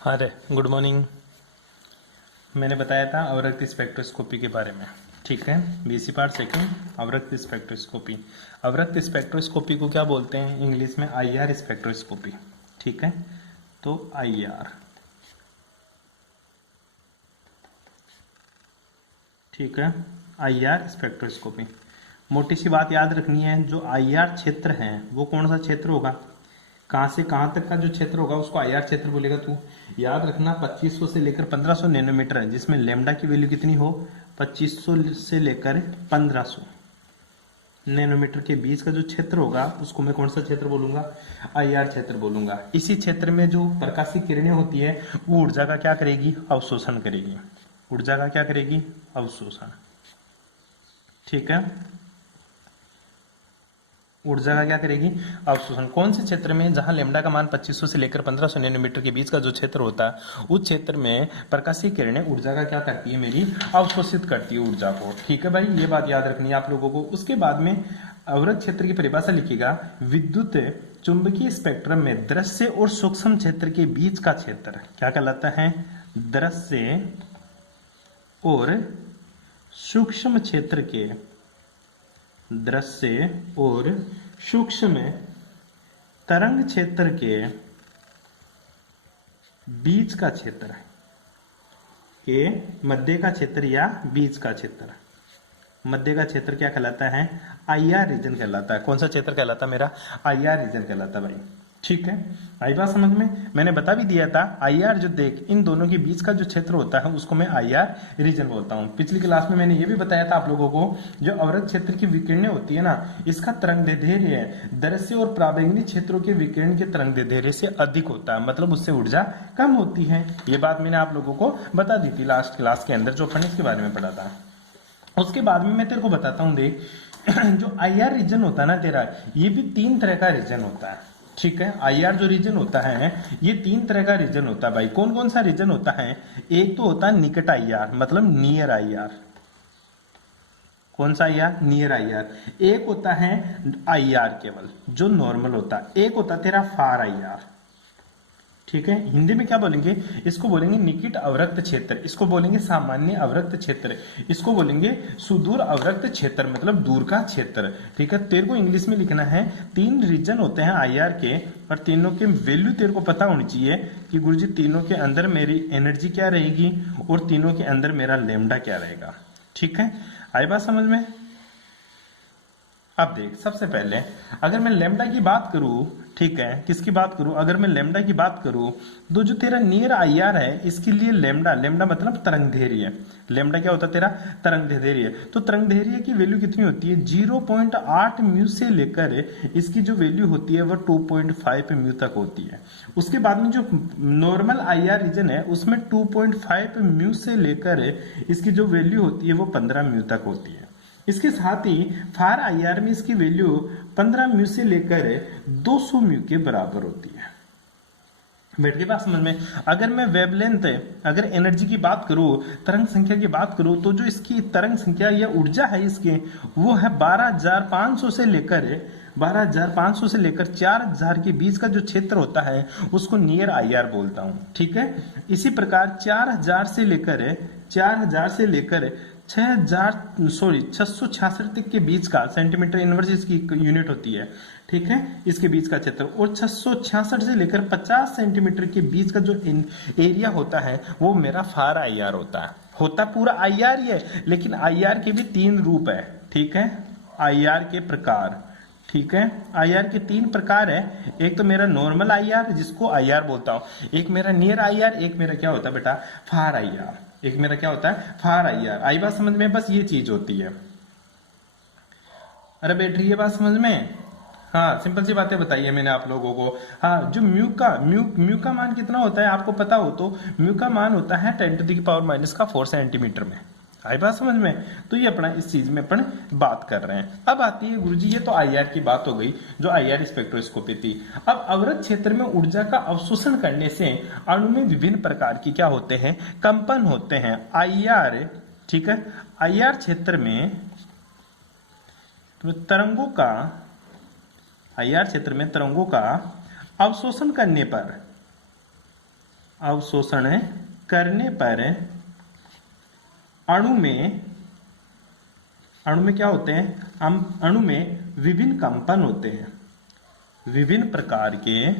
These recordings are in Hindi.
अरे गुड मॉर्निंग। मैंने बताया था अवरक्त स्पेक्ट्रोस्कोपी के बारे में। ठीक है, बीसी पार्ट सेकंड, अवरक्त स्पेक्ट्रोस्कोपी। अवरक्त स्पेक्ट्रोस्कोपी को क्या बोलते हैं इंग्लिश में? IR spectroscopy. ठीक है, तो आईआर, ठीक है, आईआर स्पेक्ट्रोस्कोपी। मोटी सी बात याद रखनी है, जो आईआर क्षेत्र है वो कौन सा क्षेत्र होगा? कहां से कहां तक का जो क्षेत्र होगा उसको आईआर क्षेत्र बोलेगा। तू याद रखना 2500 से लेकर 1500 नैनोमीटर है, जिसमें लेमडा की वैल्यू कितनी हो? 2500 से लेकर 1500 नैनोमीटर के बीच का जो क्षेत्र होगा उसको मैं कौन सा क्षेत्र बोलूंगा? आईआर क्षेत्र बोलूंगा। इसी क्षेत्र में जो प्रकाशीय किरणें होती है वो ऊर्जा का क्या करेगी? अवशोषण करेगी। ऊर्जा का क्या करेगी? अवशोषण। ठीक है, ऊर्जा का क्या करेगी? अवशोषण। कौन से क्षेत्र में? जहां लेमडा का मान 2500 से लेकर 1500 नैनोमीटर के बीच का जो क्षेत्र होता है उस क्षेत्र में प्रकाशीय किरणें ऊर्जा का क्या करती है? मेरी अवशोषित करती है ऊर्जा को। ठीक है भाई, ये बात याद रखनी है आप लोगों को। उसके बाद में अवरक्त क्षेत्र की परिभाषा लिखिएगा। विद्युत चुंबकीय स्पेक्ट्रम में दृश्य और सूक्ष्म क्षेत्र के बीच का क्षेत्र क्या कहलाता है? दृश्य और सूक्ष्म क्षेत्र के, दृश्य और सूक्ष्म तरंग क्षेत्र के बीच का क्षेत्र के मध्य का क्षेत्र या बीच का क्षेत्र, मध्य का क्षेत्र क्या कहलाता है? आईआर रीजन कहलाता है। कौन सा क्षेत्र कहलाता है मेरा? आईआर रीजन कहलाता है भाई। ठीक है, आई बात समझ में? मैंने बता भी दिया था आईआर, जो देख इन दोनों के बीच का जो क्षेत्र होता है उसको मैं आईआर रीजन बोलता हूं। पिछली क्लास में मैंने ये भी बताया था आप लोगों को, जो अवरक्त क्षेत्र की विकिरणें होती है ना, इसका तरंगदैर्ध्य दृश्य और पराबैंगनी क्षेत्रों के विकिरण के तरंगदैर्ध्य से अधिक होता है, मतलब उससे ऊर्जा कम होती है। ये बात मैंने आप लोगों को बता दी थी लास्ट क्लास के अंदर, जो अपन इसके बारे में पढ़ा था। उसके बाद में मैं तेरे को बताता हूं, देख जो आईआर रीजन होता है ना तेरा, ये भी 3 तरह का रीजन होता है। ठीक है, आईआर जो रीजन होता है ये 3 तरह का रीजन होता है भाई। कौन कौन सा रीजन होता है? एक तो होता है निकट आईआर, मतलब नियर आईआर। कौन सा आईआर? Near IR. एक होता है आईआर केवल, जो नॉर्मल होता है। एक होता है तेरा फार आईआर। ठीक है, हिंदी में क्या बोलेंगे? इसको बोलेंगे निकट अवरक्त क्षेत्र, इसको बोलेंगे सामान्य अवरक्त क्षेत्र, इसको बोलेंगे सुदूर अवरक्त क्षेत्र, मतलब दूर का क्षेत्र। ठीक है, तेरे को इंग्लिश में लिखना है। 3 रीजन होते हैं आईआर के, और तीनों के वैल्यू तेरे को पता होनी चाहिए कि गुरुजी तीनों के अंदर मेरी एनर्जी क्या रहेगी और तीनों के अंदर मेरा लेमडा क्या रहेगा। ठीक है, आई बात समझ में? अब देख, सबसे पहले अगर मैं लेमडा की बात करूं, ठीक है, किसकी बात करूं? अगर मैं लेमडा की बात करूं तो जो तेरा नियर आईआर है इसके लिए लेमडा, लेमडा मतलब तरंगदैर्ध्य। लेमडा क्या होता है तेरा? तरंगदैर्ध्य। तो तरंगदैर्ध्य की वैल्यू कितनी होती है? 0.8 म्यू से लेकर इसकी जो वैल्यू होती है वो 2.5 म्यू तक होती है। उसके बाद में जो नॉर्मल आईआर रीजन है उसमें 2.5 म्यू से लेकर इसकी जो वैल्यू होती है वो 15 म्यू तक होती है। इसके साथ ही फार आईआर में इसकी वैल्यू 15 म्यू से लेकर 200 म्यू के बराबर होती है। बैठ के बात समझ में? अगर मैं वेवलेंथ, अगर एनर्जी की बात करूं, तरंग संख्या की बात करूं, तो जो इसकी तरंग संख्या या ऊर्जा है इसके, वो है 12,500 से लेकर 12,500 से लेकर 4,000 के बीच का जो क्षेत्र होता है उसको नियर आईआर बोलता हूं। ठीक है, इसी प्रकार 4,000 से लेकर 666 तक के बीच का, सेंटीमीटर इनवर्स इसकी यूनिट होती है। ठीक है, इसके बीच का क्षेत्र, और 666 से लेकर 50 सेंटीमीटर के बीच का जो एरिया होता है वो मेरा फार आईआर होता है। होता पूरा आईआर ही है, लेकिन आईआर के भी 3 रूप है। ठीक है, आईआर के प्रकार, ठीक है, आईआर के 3 प्रकार है। एक तो मेरा नॉर्मल आईआर जिसको आईआर बोलता हूं, एक मेरा नियर आईआर, एक मेरा क्या होता है बेटा? फार आईआर। एक मेरा क्या होता है? फार आईआर। आई बात समझ में? बस ये चीज होती है। अरे बैठ रही है बात समझ में? हाँ, सिंपल सी बातें बताइए मैंने आप लोगों को। हाँ, जो म्यू का मान कितना होता है आपको पता हो तो? म्यू का मान होता है 10⁻⁻⁴ सेंटीमीटर में। आई बात समझ में? तो ये अपना इस चीज में अपन बात कर रहे हैं। अब आती है गुरुजी, ये तो आईआर की बात हो गई, जो आईआर स्पेक्ट्रोस्कोपी थी। अब अवरक्त क्षेत्र में ऊर्जा का अवशोषण करने से अणु में विभिन्न प्रकार की क्या होते हैं? कंपन होते हैं। आईआर, ठीक है, आईआर क्षेत्र में तो तरंगों का, आईआर क्षेत्र में तरंगों का अवशोषण करने पर अवशोषण करने पर अणु में क्या होते हैं? अणु में विभिन्न कंपन होते हैं, विभिन्न प्रकार के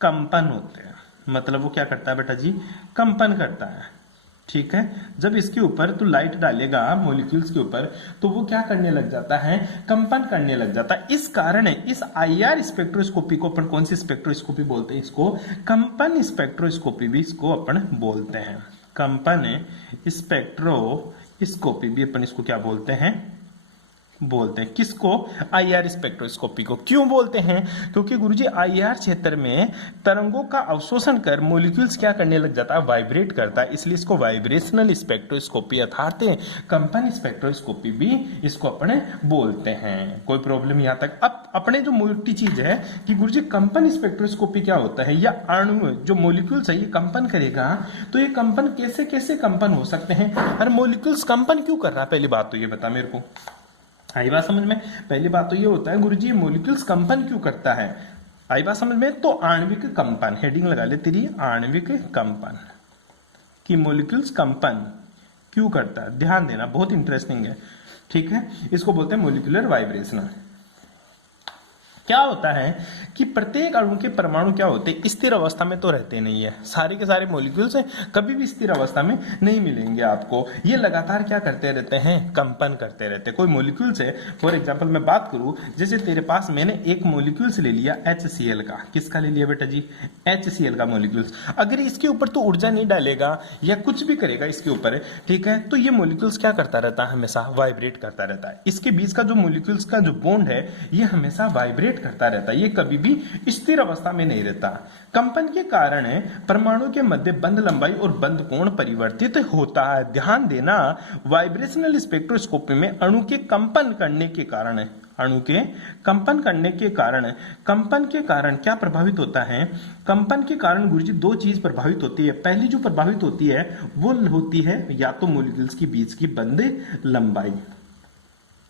कंपन होते हैं। मतलब वो क्या करता है बेटा जी? कंपन करता है। ठीक है, जब इसके ऊपर तू लाइट डालेगा मॉलिक्यूल्स के ऊपर तो वो क्या करने लग जाता है? कंपन करने लग जाता है। इस कारण है इस आईआर स्पेक्ट्रोस्कोपी को अपन कौन सी स्पेक्ट्रोस्कोपी बोलते हैं? इसको कंपन स्पेक्ट्रोस्कोपी भी इसको अपन बोलते हैं। कंपन स्पेक्ट्रोस्कोपी भी अपन इसको क्या बोलते हैं? किसको? आईआर स्पेक्ट्रोस्कोपी को। क्यों बोलते हैं? क्योंकि गुरुजी आईआर क्षेत्र में तरंगों का अवशोषण कर मॉलिक्यूल्स क्या करने लग जाता है? वाइब्रेट करता है, इसलिए इसको वाइब्रेशनल स्पेक्ट्रोस्कोपी अर्थात कंपन स्पेक्ट्रोस्कोपी भी इसको अपने बोलते हैं। कोई प्रॉब्लम यहां तक? अब अपने जो मोटी चीज है कि गुरुजी कंपन स्पेक्ट्रोस्कोपी क्या होता है, या अणु जो मॉलिक्यूल्स है ये कंपन करेगा, तो ये कंपन कैसे कैसे कंपन हो सकते हैं? अरे मॉलिक्यूल्स कंपन क्यों कर रहा है? पहली बात तो ये बता मेरे को। आई बात समझ में? पहली बात तो ये होता है गुरुजी मॉलिक्यूल्स कंपन क्यों करता है? आई बात समझ में? तो आणविक कंपन, हेडिंग लगा ले तेरी, आणविक कंपन कि मॉलिक्यूल्स कंपन क्यों करता है। ध्यान देना, बहुत इंटरेस्टिंग है। ठीक है, इसको बोलते हैं मॉलिक्यूलर वाइब्रेशन। क्या होता है कि प्रत्येक अणु के परमाणु क्या होते हैं? स्थिर अवस्था में तो रहते नहीं है। सारे के सारे मॉलिक्यूल्स कभी भी स्थिर अवस्था में नहीं मिलेंगे आपको। ये लगातार क्या करते रहते हैं? कंपन करते रहते हैं। कोई मॉलिक्यूल्स है, फॉर एग्जांपल मैं बात करूं, जैसे तेरे पास मैंने एक मॉलिक्यूल्स ले लिया HCl का। किसका ले लिया बेटा जी? HCl का मॉलिक्यूल्स। अगर इसके ऊपर तो ऊर्जा नहीं डालेगा या कुछ भी करेगा इसके ऊपर, ठीक है, तो ये मॉलिक्यूल्स क्या करता रहता है? हमेशा वाइब्रेट करता रहता है। इसके बीच का जो मॉलिक्यूल्स का जो बॉन्ड है ये हमेशा वाइब्रेट करता रहता है, ये कभी भी स्थिर अवस्था में नहीं रहता। कंपन के कारण परमाणु के मध्य बंध लंबाई और बंध कोण परिवर्तित होता है। ध्यान देना, वाइब्रेशनल स्पेक्ट्रोस्कोपी में अणु के कंपन करने के कारण कंपन के कारण क्या प्रभावित होता है? कंपन के कारण गुरुजी दो चीज प्रभावित होती है। पहली जो प्रभावित होती है वो होती है या तो मॉलिक्यूल्स के बीच की बंध लंबाई।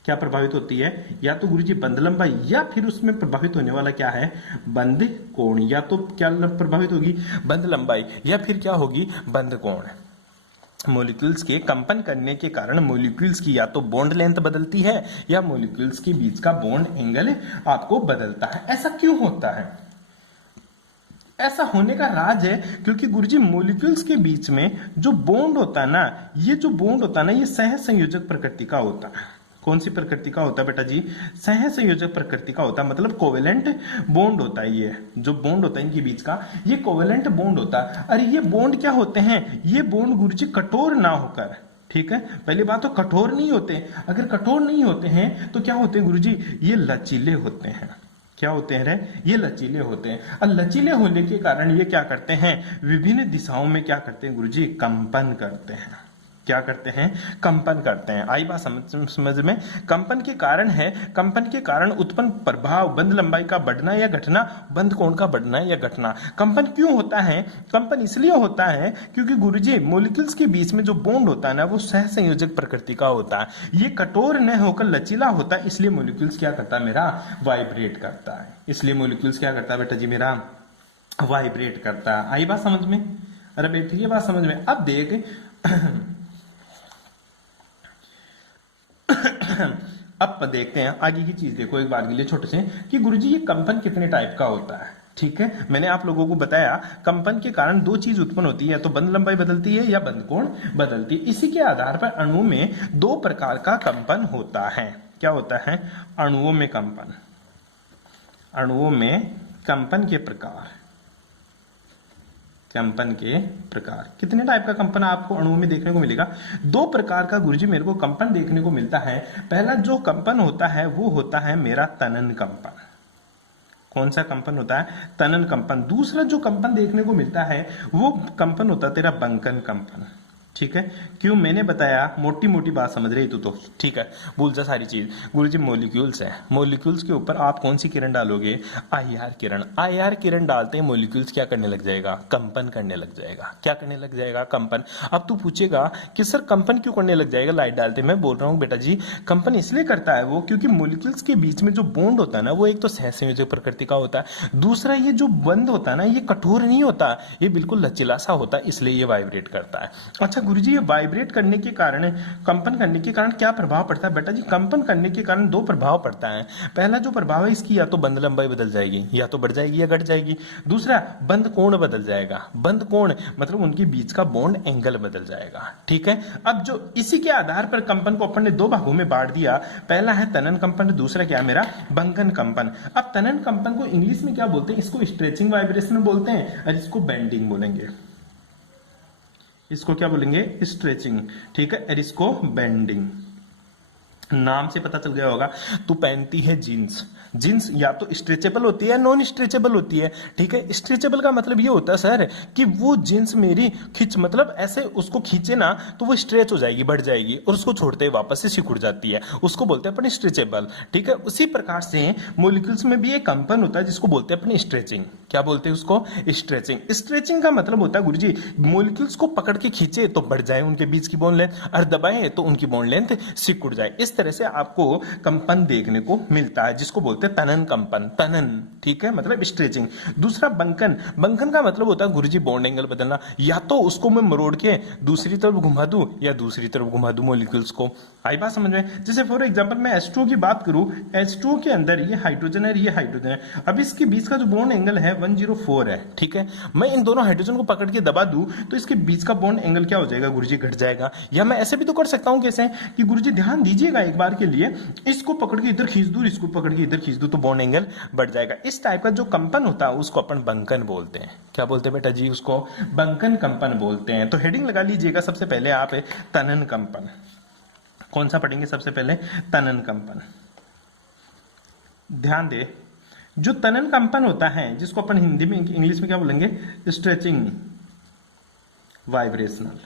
क्या प्रभावित होती है? या तो गुरुजी बंध लंबाई, या फिर उसमें प्रभावित होने वाला क्या है? बंध कोण। या तो क्या प्रभावित होगी? बंध लंबाई, या फिर क्या होगी? बंध कोण। मॉलिक्यूल्स के कंपन करने के कारण मॉलिक्यूल्स की या तो बॉन्ड लेंथ बदलती है या मॉलिक्यूल्स के बीच का बॉन्ड एंगल आपको बदलता है। ऐसा क्यों होता है? ऐसा होने का राज है क्योंकि गुरुजी मॉलिक्यूल्स के बीच में जो बॉन्ड होता है ना, ये जो बॉन्ड होता है ना, ये सह संयोजक प्रकृति का होता है। कौन सी प्रकृति का होता है बेटा जी? सह संयोजक प्रकृति का होता है, मतलब कोवेलेंट बॉन्ड होता है। ये जो बॉन्ड होता है इनके बीच का, ये कोवेलेंट बॉन्ड होता है। अरे ये बॉन्ड क्या होते हैं? ये बॉन्ड गुरुजी कठोर ना होकर, ठीक है, पहली बात तो कठोर नहीं होते। अगर कठोर नहीं होते हैं तो क्या होते हैं गुरुजी? ये लचीले होते हैं। क्या होते हैं रे? ये लचीले होते हैं। और लचीले होने के कारण ये क्या करते हैं? विभिन्न दिशाओं में क्या करते हैं गुरुजी? कंपन करते हैं। क्या करते हैं? कंपन करते हैं। आई बात समझ में? कंपन के कारण है, कंपन के कारण उत्पन्न प्रभाव, बंध लंबाई का बढ़ना या घटना, बंध कोण का बढ़ना या घटना। कंपन क्यों होता है? कंपन इसलिए होता है क्योंकि गुरुजी मॉलिक्यूल्स के बीच में जो बॉन्ड होता है ना, वो सह संयोजक प्रकृति का होता है। ये कठोर न होकर लचीला होता है, इसलिए मॉलिक्यूल्स क्या करता है मेरा? वाइब्रेट करता है। इसलिए मॉलिक्यूल्स क्या करता है बेटा जी मेरा? वाइब्रेट करता है। आई बात समझ में? अरे बेटी ये बात समझ में? अब देख अब देखते हैं आगे की चीज। देखो एक बार के लिए छोटे से कि गुरुजी ये कंपन कितने टाइप का होता है। ठीक है, मैंने आप लोगों को बताया कंपन के कारण दो चीज उत्पन्न होती है, या तो बंध लंबाई बदलती है या बंध कोण बदलती है। इसी के आधार पर अणुओं में दो प्रकार का कंपन होता है। क्या होता है? अणुओं में कंपन। अणुओं में कंपन के प्रकार। कंपन के प्रकार कितने टाइप का कंपन आपको अणुओं में देखने को मिलेगा? दो प्रकार का गुरुजी मेरे को कंपन देखने को मिलता है। पहला जो कंपन होता है वो होता है मेरा तनन कंपन। कौन सा कंपन होता है? तनन कंपन। दूसरा जो कंपन देखने को मिलता है वो कंपन होता है तेरा बंकन कंपन। ठीक है, क्यों मैंने बताया, मोटी मोटी बात समझ रही तू तो, ठीक है, भूल जा सारी चीज। गुरुजी मॉलिक्यूल्स है, मॉलिक्यूल्स के ऊपर आप कौन सी किरण डालोगे, आईआर किरण। आईआर किरण डालते ही मॉलिक्यूल्स क्या करने लग जाएगा, कंपन करने लग जाएगा। क्या करने लग जाएगा, कंपन। अब तू पूछेगा कि सर कंपन क्यों करने लग जाएगा लाइट डालते। मैं बोल रहा हूँ बेटा जी, कंपन इसलिए करता है वो, क्योंकि मॉलिक्यूल्स के बीच में जो बॉन्ड होता है ना, वो एक तो सहसंयोजक प्रकृति का होता है, दूसरा ये जो बंध होता है ना, ये कठोर नहीं होता, ये बिल्कुल लचीला सा होता है, इसलिए ये वाइब्रेट करता है। अच्छा गुरुजी, ये वाइब्रेट करने के कारण, कंपन करने के कारण क्या प्रभाव पड़ता है। बेटा जी, कंपन करने के कारण दो प्रभाव पड़ता है। पहला जो प्रभाव है, इसकी या तो बंध लंबाई बदल जाएगी, या तो बढ़ जाएगी या घट जाएगी। दूसरा, बंध कोण बदल जाएगा। बंध कोण मतलब उनके बीच का बॉन्ड एंगल बदल जाएगा। ठीक है, अब जो इसी के आधार पर कंपन को अपन ने दो भागों में बांट दिया। पहला है तनन कंपन, दूसरा क्या है मेरा, बंकन कंपन। अब तनन कंपन को इंग्लिश में क्या बोलते हैं, इसको स्ट्रेचिंग वाइब्रेशन बोलते हैं, और इसको बेंडिंग बोलेंगे। इसको क्या बोलेंगे, स्ट्रेचिंग। ठीक है, और इसको बेंडिंग। नाम से पता चल गया होगा। तू पहनती है जीन्स, जीन्स या तो स्ट्रेचेबल होती है, नॉन स्ट्रेचेबल होती है। ठीक है, स्ट्रेचेबल का मतलब ये होता है सर कि वो जीन्स मेरी खींच, मतलब ऐसे उसको खींचे ना तो वो स्ट्रेच हो जाएगी, बढ़ जाएगी, और उसको छोड़ते ही वापस से सिकुड़ जाती है, उसको बोलते हैं अपन स्ट्रेचेबल। ठीक है, उसी प्रकार से मॉलिक्यूल्स में भी एक कंपन होता है जिसको बोलते हैं अपनी स्ट्रेचिंग। क्या बोलते हैं उसको, स्ट्रेचिंग। स्ट्रेचिंग का मतलब होता है गुरुजी, मॉलिक्यूल्स को पकड़ के खींचे तो बढ़ जाए उनके बीच की बॉन्ड लेंथ, और दबाए तो उनकी बॉन्ड लेंथ सिकुड़ जाए। इस तरह से आपको कंपन देखने को मिलता है, जिसको बोलते हैं तनन कंपन। तनन, ठीक है, मतलब स्ट्रेचिंग। दूसरा बंकन। बंकन का मतलब होता है गुरुजी बॉन्ड एंगल बदलना, या तो उसको मैं मरोड़ के दूसरी तरफ घुमा दूं या दूसरी तरफ घुमा दूं मॉलिक्यूल्स को। आई बात समझ में। जैसे फॉर एग्जांपल मैं H2O की बात करूं, H2O के अंदर ये हाइड्रोजन है, ये हाइड्रोजन है। अब इसके बीच का जो बॉन्ड एंगल है 104 है। ठीक है, मैं इन दोनों हाइड्रोजन को पकड़ के दबा दूं तो इसके बीच का बॉन्ड एंगल क्या हो जाएगा गुरुजी, घट जाएगा। या मैं ऐसे भी तो कर सकता हूं, कैसे कि गुरुजी ध्यान दीजिएगा एक बार के लिए, इसको पकड़ के इधर खींच दूं, इसको पकड़ के इधर खींच दूं, तो बॉन्ड एंगल बढ़ जाएगा। इस टाइप का जो कंपन होता है उसको अपन बंकन बोलते हैं। क्या बोलते हैं बेटा जी, उसको बंकन कंपन बोलते हैं। तो हेडिंग लगा लीजिएगा सबसे पहले आप, तनन कंपन। कौन सा पढ़ेंगे सबसे पहले, तनन कंपन। ध्यान दे, जो तनन कंपन होता है जिसको अपन हिंदी में, इंग्लिश में क्या बोलेंगे, स्ट्रेचिंग वाइब्रेशनल।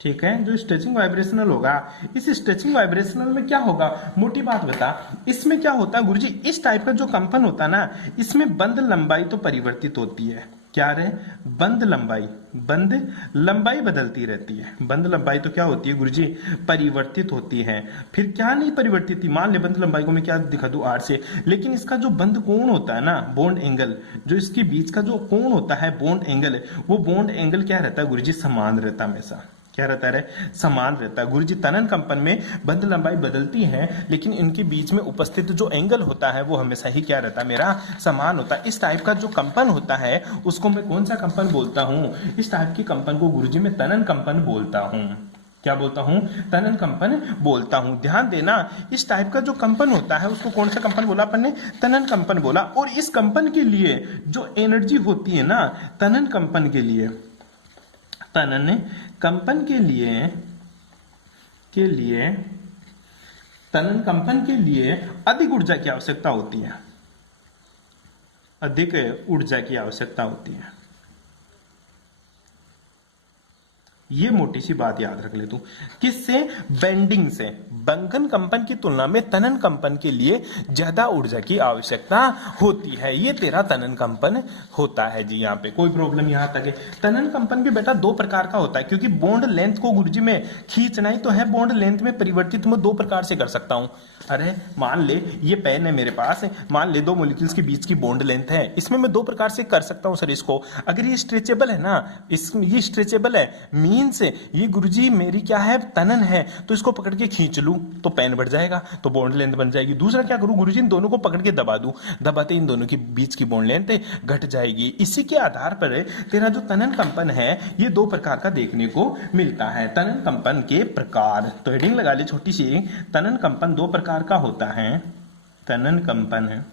ठीक है, जो स्ट्रेचिंग वाइब्रेशनल होगा, इस स्ट्रेचिंग वाइब्रेशनल में क्या होगा, मोटी बात बता, इसमें क्या होता है गुरुजी, इस टाइप का जो कंपन होता है ना, इसमें बंध लंबाई तो परिवर्तित होती है। क्या रहे, बंध लंबाई, बंध लंबाई बदलती रहती है। बंध लंबाई तो क्या होती है गुरुजी, परिवर्तित होती है। फिर क्या नहीं परिवर्तित थी, मान ले बंध लंबाई को मैं क्या दिखा दूं, 8 से, लेकिन इसका जो बंध कोण होता है ना, बॉन्ड एंगल, जो इसके बीच का जो कोण होता है, बॉन्ड एंगल, वो बॉन्ड एंगल क्या रहता है गुरुजी, समान रहता है हमेशा। क्या रहता है, समान रहता है गुरुजी। तनन कंपन में बंध लंबाई बदलती है, लेकिन इनके बीच में उपस्थित जो एंगल होता है वो हमेशा ही क्या रहता है, मेरा समान होता है। इस टाइप का जो कंपन होता है उसको मैं कौन सा कंपन बोलता हूं, इस टाइप के कंपन को गुरुजी मैं तनन कंपन बोलता हूं। क्या बोलता हूं, तनन कंपन बोलता हूं। ध्यान देना, इस टाइप का जो कंपन होता है उसको कौन सा कंपन बोला अपन ने, तनन कंपन बोला। और इस कंपन के लिए जो एनर्जी होती है ना, तनन कंपन के लिए, तनन कंपन के लिए तनन कंपन के लिए अधिक ऊर्जा की आवश्यकता होती है, अधिक ऊर्जा की आवश्यकता होती है। ये मोटी सी बात याद रख ले तू। किससे, बेंडिंग से। बंकन कंपन की तुलना में तनन कंपन के लिए ज्यादा ऊर्जा की आवश्यकता होती है। ये तेरा तनन कंपन होता है जी। यहाँ पे कोई प्रॉब्लम यहाँ तक है। तनन कंपन भी बेटा दो प्रकार का होता है, क्योंकि बॉन्ड लेंथ को गुरुजी में खींचना ही तो है, बॉन्ड लेंथ में परिवर्तित मैं दो प्रकार से कर सकता हूं। अरे मान ले ये पेन है मेरे पास, मान ले दो मॉलिक्यूल्स के बीच की बॉन्ड लेंथ है, इसमें मैं दो प्रकार से कर सकता हूं सर इसको। अगर ये स्ट्रेचेबल है ना, ये स्ट्रेचेबल है, मीन्स ये गुरुजी मेरी क्या है, तनन है, तो इसको पकड़ के खींच लूं तो पेन बढ़ जाएगा, तो बॉन्ड लेंथ बन जाएगी। दूसरा क्या करूं गुरुजी, इन दोनों को पकड़ के दबा दूं, दबाते इन दोनों के बीच की बॉन्ड लेंथ घट जाएगी। इसी के आधार पर तेरा जो तनन कंपन है ये दो प्रकार का देखने को मिलता है। तनन कंपन के प्रकार, तो हेडिंग लगा ले छोटी सी, तनन कंपन दो प्रकार का होता है। तनन कंपन है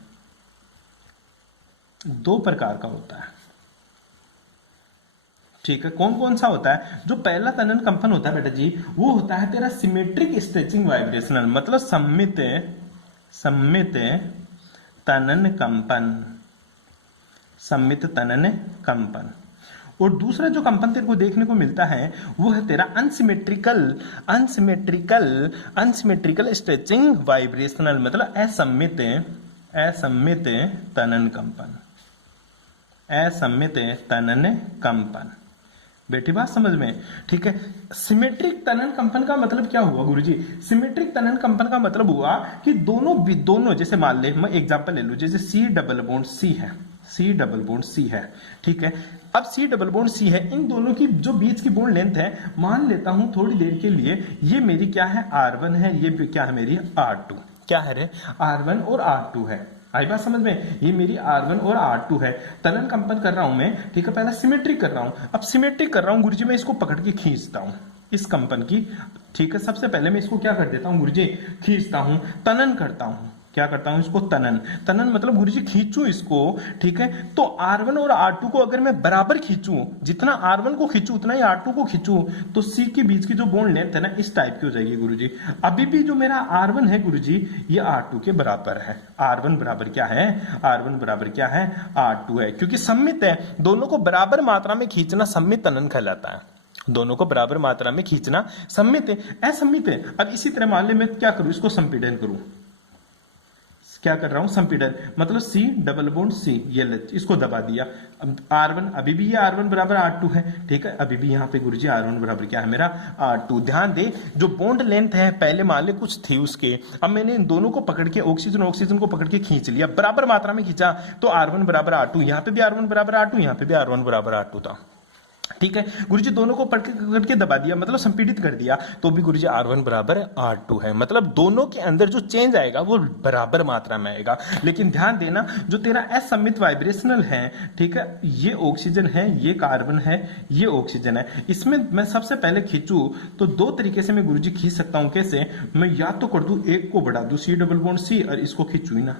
दो प्रकार का होता है। ठीक है, कौन कौन सा होता है, जो पहला तनन कंपन होता है बेटा जी, वो होता है तेरा सिमेट्रिक स्ट्रेचिंग वाइब्रेशनल, मतलब सम्मित तनन कंपन, सम्मित तनन कंपन। और दूसरा जो कंपन तेरे को देखने को मिलता है वो है तेरा अनसिमेट्रिकल स्ट्रेचिंग वाइब्रेशनल, मतलब असममित तनन कंपन। बेटी बात समझ में? ठीक है। सिमेट्रिक तनन कंपन का मतलब क्या हुआ गुरुजी? सिमेट्रिक तनन कंपन का मतलब हुआ कि दोनों जैसे मान ले, मैं एग्जांपल ले लूं, जैसे C डबल बॉन्ड C है, ठीक है। अब C डबल बॉन्ड C है, इन दोनों की जो बीच की बॉन्ड लेंथ है, मान लेता हूं थोड़ी देर के लिए ये मेरी क्या है, R1 है, ये क्या है मेरी R2, क्या है रे, R1 और R2 है। आई बात समझ में? ये मेरी R1 और R2 है। तनन कंपन कर रहा हूं मैं, ठीक है। पहला सिमेट्रिक कर रहा हूं, अब सिमेट्रिक कर रहा हूं गुरुजी, मैं इसको पकड़ के खींचता हूं इस कंपन की, ठीक है। सबसे पहले मैं इसको क्या कर देता हूं गुरुजी, खींचता हूं, तनन करता हूं। क्या करता हूं इसको, तनन मतलब गुरुजी खींचू इसको, ठीक है। तो R1 और R2 को अगर मैं बराबर खींचूं, जितना R1 को खींचू उतना ही R2 को खींचूं, तो C के बीच की जो बॉन्ड लेंथ है ना, इस टाइप की हो जाएगी गुरुजी। अभी भी जो मेरा R1 है गुरुजी, ये R2 के बराबर है। R1 बराबर क्या है, R2 है, क्योंकि सममित है। दोनों को बराबर मात्रा में खींचना सममित तनन कहलाता है। दोनों को बराबर मात्रा में खींचना सममित है, असममित है। अब इसी तरह मान ले मैं क्या करूं, इसको संपीड़न करूं, क्या कर रहा हूं, संपीड़न, मतलब C डबल बॉन्ड C, ये इसको दबा दिया। अब R1, अभी भी ये R1 बराबर R2 है, ठीक है। अभी भी यहाँ पे गुरुजी R1 बराबर क्या है मेरा, R2। ध्यान दे, जो बॉन्ड लेंथ है पहले मान ले कुछ थी उसके, अब मैंने इन दोनों को पकड़ के ऑक्सीजन को पकड़ के खींच लिया, बराबर मात्रा में खींचा, तो R1 बराबर R2, यहाँ पे भी R1 बराबर R2, यहाँ पे भी R1 बराबर R2 था, ठीक है। गुरुजी दोनों को पकड़ के दबा दिया, मतलब संपीड़ित कर दिया, तो भी गुरुजी R1 बराबर R2 है। मतलब दोनों के अंदर जो चेंज आएगा वो बराबर मात्रा में आएगा। लेकिन ध्यान देना, जो तेरा असममित वाइब्रेशनल है, ठीक है, ये ऑक्सीजन है, ये कार्बन है, ये ऑक्सीजन है, इसमें मैं सबसे पहले खींचू तो दो तरीके से मैं गुरुजी खींच सकता हूं। कैसे? मैं या तो कर दू, एक को बढ़ा दू C डबल बॉन्ड C और इसको खींचू ही ना,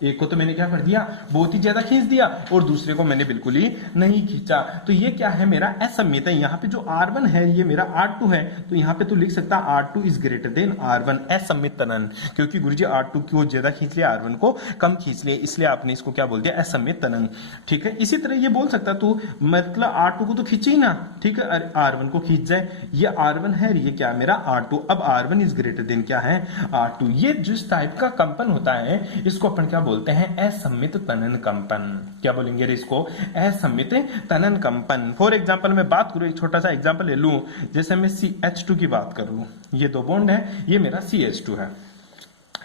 एक को तो मैंने क्या कर दिया, बहुत ही ज्यादा खींच दिया, और दूसरे को मैंने बिल्कुल ही नहीं खींचा। तो ये क्या है मेरा, असममित है। यहाँ पे जो R1 है ये मेरा R2 है, तो यहाँ पे तो लिख सकता R2 is greater than R1, असममित तनन, क्योंकि गुरुजी R2 को ज्यादा खींच लिया, R1 को कम खींच लिया, इसलिए आपने इसको क्या बोल दिया, असममित तनन, ठीक है। इसी तरह ये बोल सकता तू, मतलब R2 को तो खींचे ही ना, ठीक है, R1 को खींच जाए। ये R1 है, ये क्या मेरा R2, अब R1 इज ग्रेटर देन क्या है, R2। ये जिस टाइप का कंपन होता है इसको अपन क्या बोलते हैं, असममित तनन कंपन। क्या बोलेंगे रे इसको, असममित तनन कंपन। फॉर एग्जांपल मैं बात करूं, एक छोटा सा एग्जांपल ले लूं, जैसे मैं CH2 की बात कर लूं, ये दो बॉन्ड है, ये मेरा CH2 है,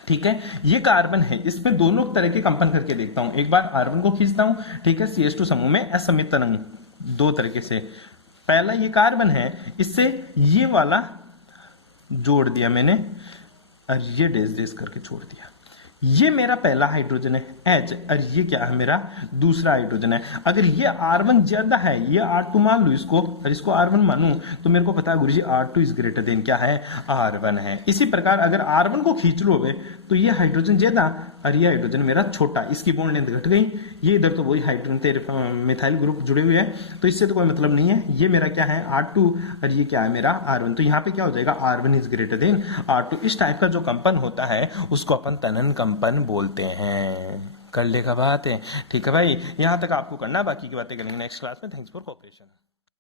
ठीक है। ये कार्बन है, इसमें दोनों तरह के कंपन करके देखता हूं। एक बार R1 को खींचता हूं, ठीक है, CH2 समूह में असममित तनन दो तरीके से। पहला ये कार्बन है, इससे ये वाला जोड़ दिया मैंने और ये डेस करके छोड़ दिया। ये मेरा पहला हाइड्रोजन है H, और ये क्या है मेरा दूसरा हाइड्रोजन है। अगर ये R1 ज्यादा है, ये R2 मान लू इसको, और इसको R1 मानू, तो मेरे को पता है गुरुजी R2 इज ग्रेटर देन क्या है, R1 है। इसी प्रकार अगर R1 को खींच लो तो ये हाइड्रोजन ज्यादा और ये हाइड्रोजन मेरा छोटा, इसकी बॉन्ड लेंथ घट गई। ये इधर तो वही हाइड्रोजन तेरे मिथाइल ग्रुप जुड़े हुए हैं, तो इससे तो कोई मतलब नहीं है। ये मेरा क्या है R2 और ये क्या है मेरा R1, तो यहाँ पे क्या हो जाएगा, R1 is greater than R2। इस टाइप का जो कंपन होता है उसको अपन तनन कंपन बोलते हैं। कर लेगा बात है, ठीक है भाई, यहां तक आपको करना, बाकी की बातें करेंगे नेक्स्ट क्लास में। Thanks for cooperation.